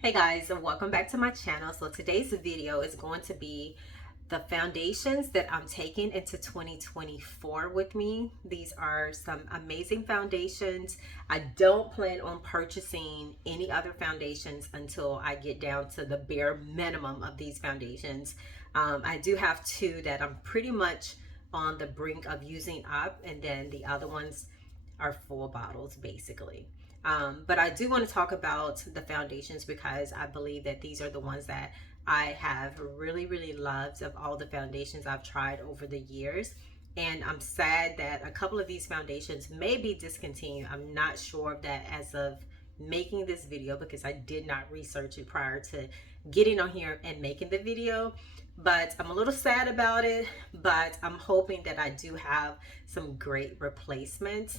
Hey guys, and welcome back to my channel. So today's video is going to be the foundations that I'm taking into 2024 with me. These are some amazing foundations. I don't plan on purchasing any other foundations until I get down to the bare minimum of these foundations. I do have two that I'm pretty much on the brink of using up, and then the other ones are full bottles basically. But I do want to talk about the foundations because I believe that these are the ones that I have really loved of all the foundations I've tried over the years. And I'm sad that a couple of these foundations may be discontinued. I'm not sure of that as of making this video because I did not research it prior to getting on here and making the video. But I'm a little sad about it, but I'm hoping that I do have some great replacements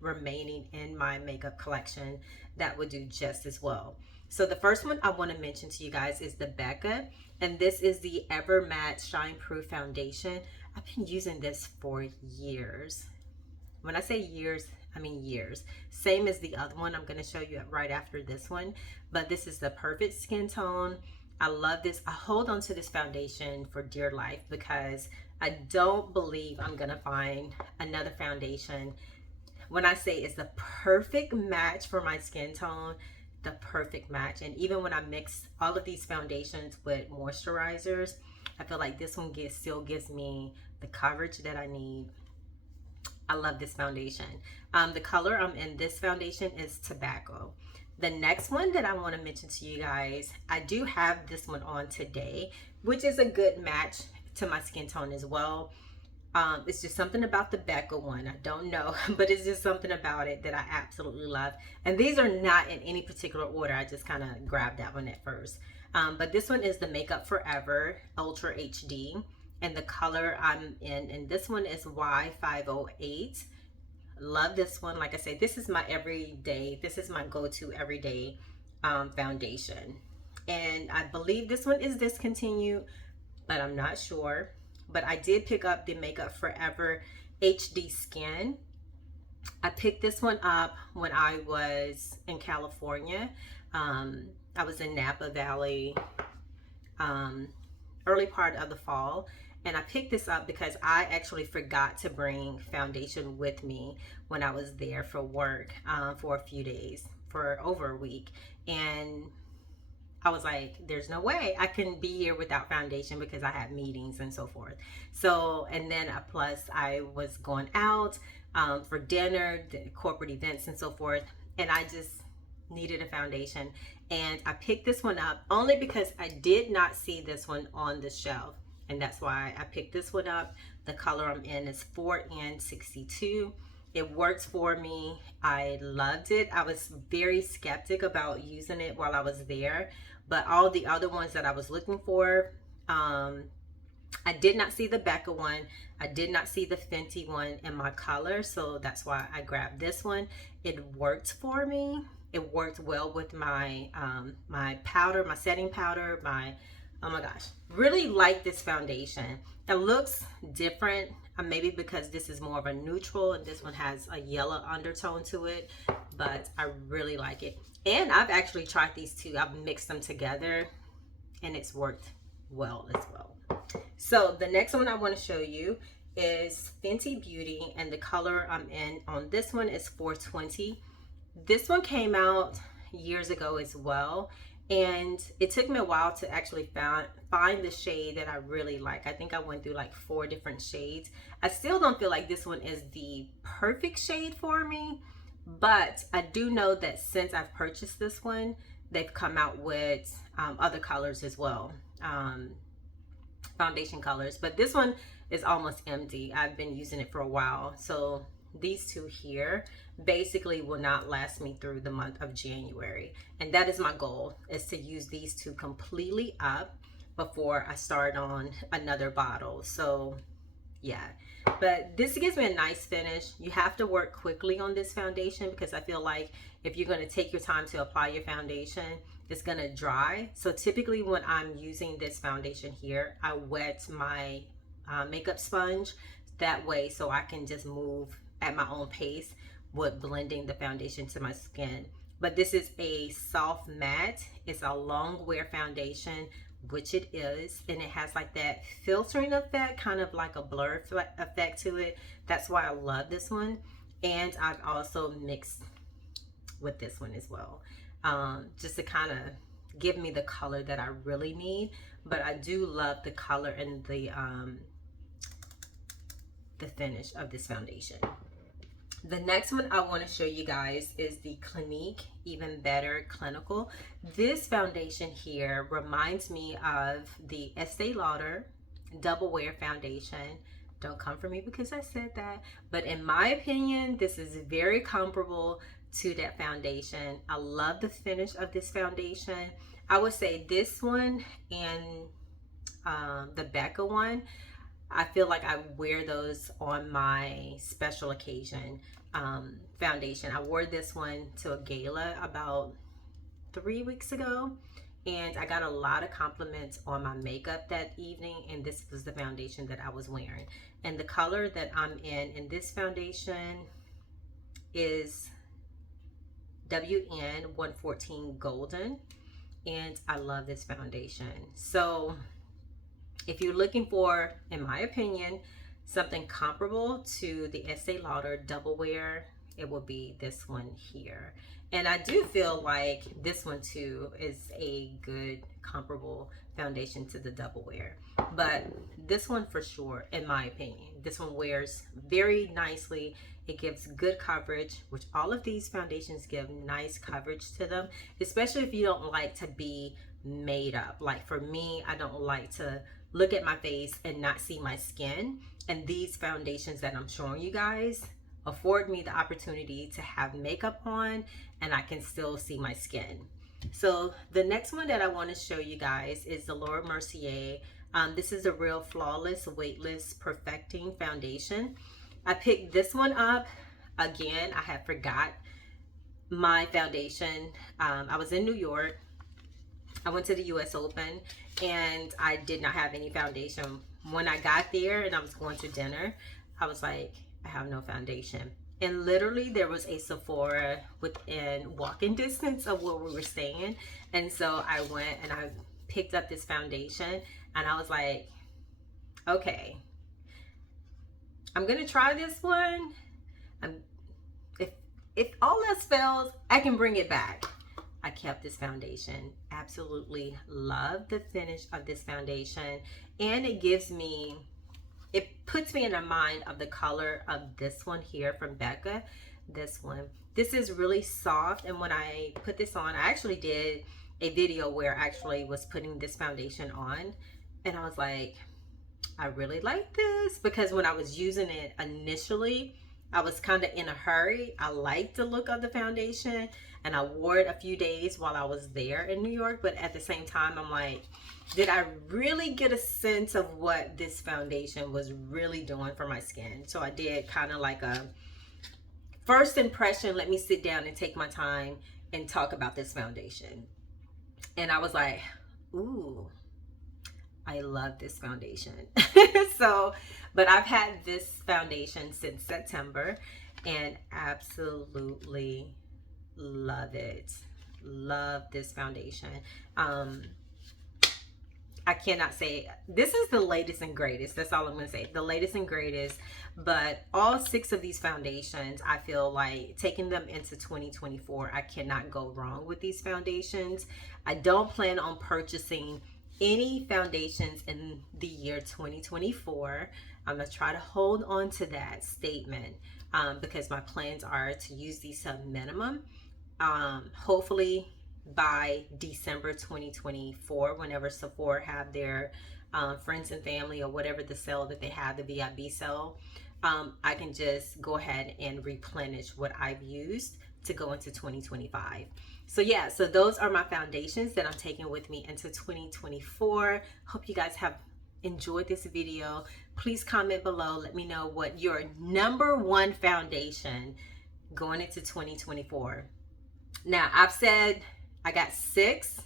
remaining in my makeup collection that would do just as well. So the first one I want to mention to you guys is the Becca, and this is the Ever Matte Shine Proof Foundation. I've been using this for years. When I say years, I mean years. Same as the other one I'm going to show you right after this one, but this is the perfect skin tone. I love this. I hold on to this foundation for dear life because I don't believe I'm going to find another foundation. When I say it's the perfect match for my skin tone, the perfect match. And even when I mix all of these foundations with moisturizers, I feel like this one still gives me the coverage that I need. I love this foundation. The color I'm in this foundation is Tobacco. The next one that I want to mention to you guys, I do have this one on today, which is a good match to my skin tone as well. It's just something about the Becca one. I don't know, but it's just something about it that I absolutely love. And these are not in any particular order. I just kind of grabbed that one at first. But this one is the Makeup Forever Ultra HD. And the color I'm in, and this one is Y508. Love this one. Like I said, this is my everyday, this is my go-to everyday foundation. And I believe this one is discontinued, but I'm not sure. But I did pick up the Makeup Forever HD Skin. I picked this one up when I was in California. I was in Napa Valley early part of the fall, and I picked this up because I actually forgot to bring foundation with me when I was there for work for a few days, for over a week. And I was like, there's no way I can be here without foundation because I had meetings and so forth. So, and then plus I was going out for dinner, corporate events and so forth. And I just needed a foundation. And I picked this one up only because I did not see this one on the shelf. And that's why I picked this one up. The color I'm in is 4N62. It works for me. I loved it. I was very skeptic about using it while I was there, but all the other ones that I was looking for, I did not see the Becca one. I did not see the Fenty one in my color, so that's why I grabbed this one. It worked for me. It worked well with my my powder, my setting powder, oh my gosh, really like this foundation. It looks different, maybe because this is more of a neutral and this one has a yellow undertone to it, but I really like it. And I've actually tried these two. I've mixed them together and it's worked well as well. So the next one I want to show you is Fenty Beauty, and the color I'm in on this one is 420. This one came out years ago as well, and it took me a while to actually find the shade that I really like. I think I went through like 4 different shades. I still don't feel like this one is the perfect shade for me, but I do know that since I've purchased this one, they've come out with other colors as well, foundation colors. But this one is almost empty. I've been using it for a while, so these two here basically will not last me through the month of January, and that is my goal, is to use these two completely up before I start on another bottle. So yeah, but this gives me a nice finish. You have to work quickly on this foundation because I feel like if you're going to take your time to apply your foundation, it's going to dry. So typically when I'm using this foundation here, I wet my makeup sponge that way so I can just move at my own pace with blending the foundation to my skin. but this is a soft matte. It's a long wear foundation, which it is, and it has like that filtering effect, kind of like a blur effect to it. That's why I love this one. And I've also mixed with this one as well, just to kind of give me the color that I really need. But I do love the color and the finish of this foundation. The next one I want to show you guys is the Clinique Even Better Clinical. This foundation here reminds me of the Estee Lauder Double Wear Foundation. Don't come for me because I said that, but in my opinion, this is very comparable to that foundation. I love the finish of this foundation. I would say this one and the Becca one, I feel like I wear those on my special occasion foundation. I wore this one to a gala about 3 weeks ago, and I got a lot of compliments on my makeup that evening, and this was the foundation that I was wearing. And the color that I'm in this foundation is WN 114 Golden, and I love this foundation. So if you're looking for, in my opinion, something comparable to the Estee Lauder Double Wear, it will be this one here. And I do feel like this one too is a good comparable foundation to the Double Wear. But this one for sure, in my opinion, this one wears very nicely. It gives good coverage, which all of these foundations give nice coverage to them, especially if you don't like to be made up. Like for me, I don't like to look at my face and not see my skin. And these foundations that I'm showing you guys afford me the opportunity to have makeup on and I can still see my skin. So the next one that I want to show you guys is the Laura Mercier. This is a Real Flawless Weightless Perfecting Foundation. I picked this one up. Again, I had forgot my foundation. I was in New York. I went to the US Open and I did not have any foundation. When I got there and I was going to dinner, I was like, I have no foundation. And literally there was a Sephora within walking distance of where we were staying. And so I went and I picked up this foundation and I was like, okay, I'm gonna try this one. If all else fails, I can bring it back. I kept this foundation. Absolutely love the finish of this foundation, and it puts me in the mind of the color of this one here from Becca. This one, this is really soft, and when I put this on, I actually did a video where I actually was putting this foundation on, and I was like, I really like this, because when I was using it initially, I was kind of in a hurry. I liked the look of the foundation and I wore it a few days while I was there in New York, but at the same time, I'm like, did I really get a sense of what this foundation was really doing for my skin? So I did kind of like a first impression, let me sit down and take my time and talk about this foundation. And I was like, ooh, I love this foundation. So, but I've had this foundation since September and absolutely love it. Love this foundation. I cannot say, this is the latest and greatest. That's all I'm going to say. The latest and greatest. But all 6 of these foundations, I feel like taking them into 2024, I cannot go wrong with these foundations. I don't plan on purchasing any foundations in the year 2024. I'm going to try to hold on to that statement because my plans are to use these sub minimum. Hopefully by December 2024, whenever Sephora have their friends and family or whatever the sale that they have, the VIB sale, I can just go ahead and replenish what I've used to go into 2025. So yeah, so those are my foundations that I'm taking with me into 2024. Hope you guys have enjoyed this video. Please comment below. Let me know what your #1 foundation going into 2024. Now, I've said I got 6,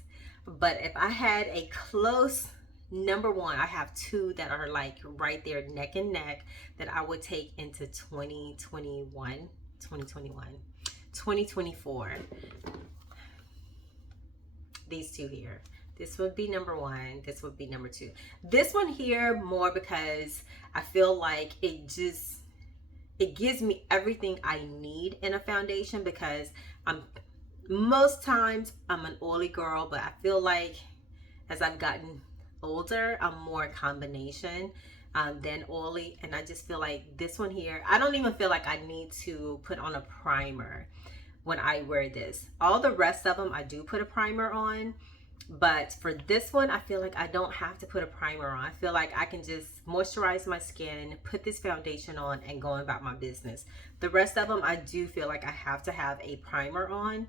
but if I had a close #1, I have 2 that are like right there neck and neck that I would take into 2021. 2024. These two here. This would be number one. This would be number two. This one here more because I feel like it gives me everything I need in a foundation, because most times I'm an oily girl, but I feel like as I've gotten older, I'm more combination than oily. And I just feel like this one here, I don't even feel like I need to put on a primer when I wear this. All the rest of them I do put a primer on, but for this one I feel like I don't have to put a primer on. I feel like I can just moisturize my skin, put this foundation on, and go about my business. The rest of them I do feel like I have to have a primer on,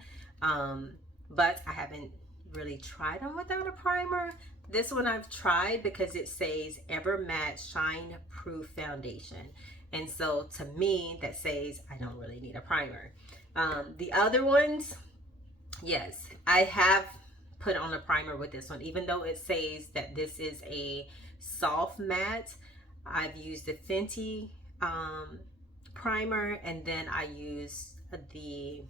but I haven't really tried them without a primer. This one I've tried because it says Ever Matte Shine Proof Foundation, and so to me that says I don't really need a primer. The other ones, yes, I have put on a primer with this one, even though it says that this is a soft matte. I've used the Fenty primer, and then I use the,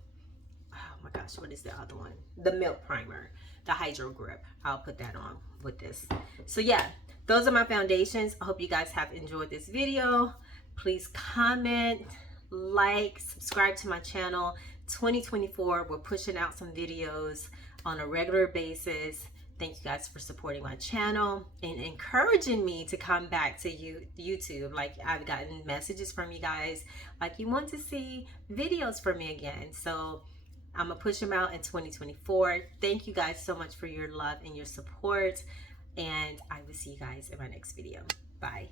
oh my gosh, what is the other one? The Milk primer, the Hydro Grip. I'll put that on with this. So yeah, those are my foundations. I hope you guys have enjoyed this video. Please comment, like, subscribe to my channel. 2024, we're pushing out some videos on a regular basis. Thank you guys for supporting my channel and encouraging me to come back to YouTube. Like, I've gotten messages from you guys like you want to see videos from me again, so I'm gonna push them out in 2024. Thank you guys so much for your love and your support, and I will see you guys in my next video. Bye.